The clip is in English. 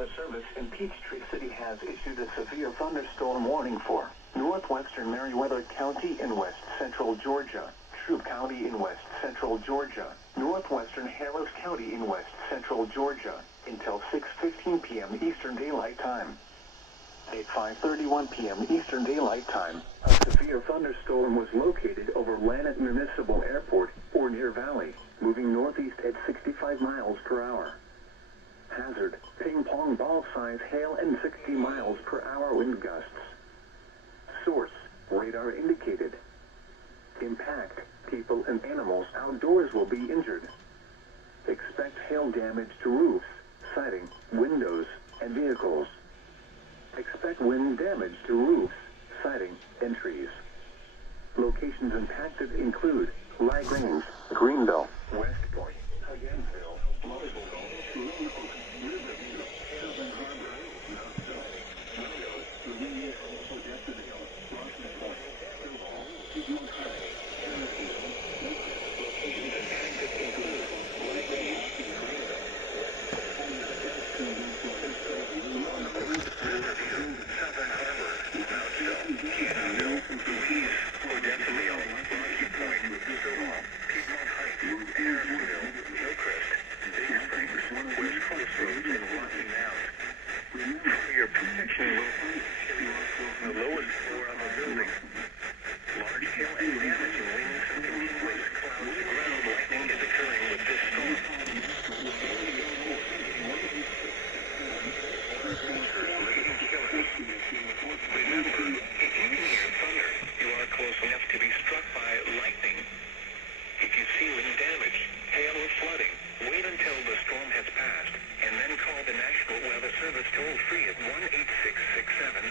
Weather Service in Peachtree City has issued a severe thunderstorm warning for northwestern Meriwether County in west central Georgia, Troup County in west central Georgia, northwestern Harris County in west central Georgia, until 6:15 p.m. Eastern Daylight Time. At 5:31 p.m. Eastern Daylight Time, a severe thunderstorm was located over Lanett Municipal Airport, or near Valley, moving northeast at 65 miles per hour. Hazard, ping-pong ball size hail and 60 miles per hour wind gusts. Source, radar indicated. Impact, people and animals outdoors will be injured. Expect hail damage to roofs, siding, windows, and vehicles. Expect wind damage to roofs, siding, and trees. Locations impacted include LaGrange, Greenville, West Point, Hugginsville, Louisville, Riverview, Southern Harbor, Knoxville, Monroe, Louisiana, Odessaville, Rossman Point, Stonewall, Piedmont Heights, Fairfield, Memphis. Locations impacted include LaGrange, Greenville, Riverview, Southern Harbor, Knoxville, Canonville, Louise, Odessaville, Rocky Point, Stonewall, Piedmont Heights, Fairfield, Hillcrest, Big Springs, West Coast Roads, and Rocky Mounds. For your protection, the lowest floor of a building. Large hail and damaging winds, continuous clouds, and ground lightning is occurring with this storm. Remember, if you can hear thunder, you are close enough to be struck by lightning. If you see wind damage, hail or flooding, wait until the storm has passed, and then call the National Weather Service toll-free at 1-866-7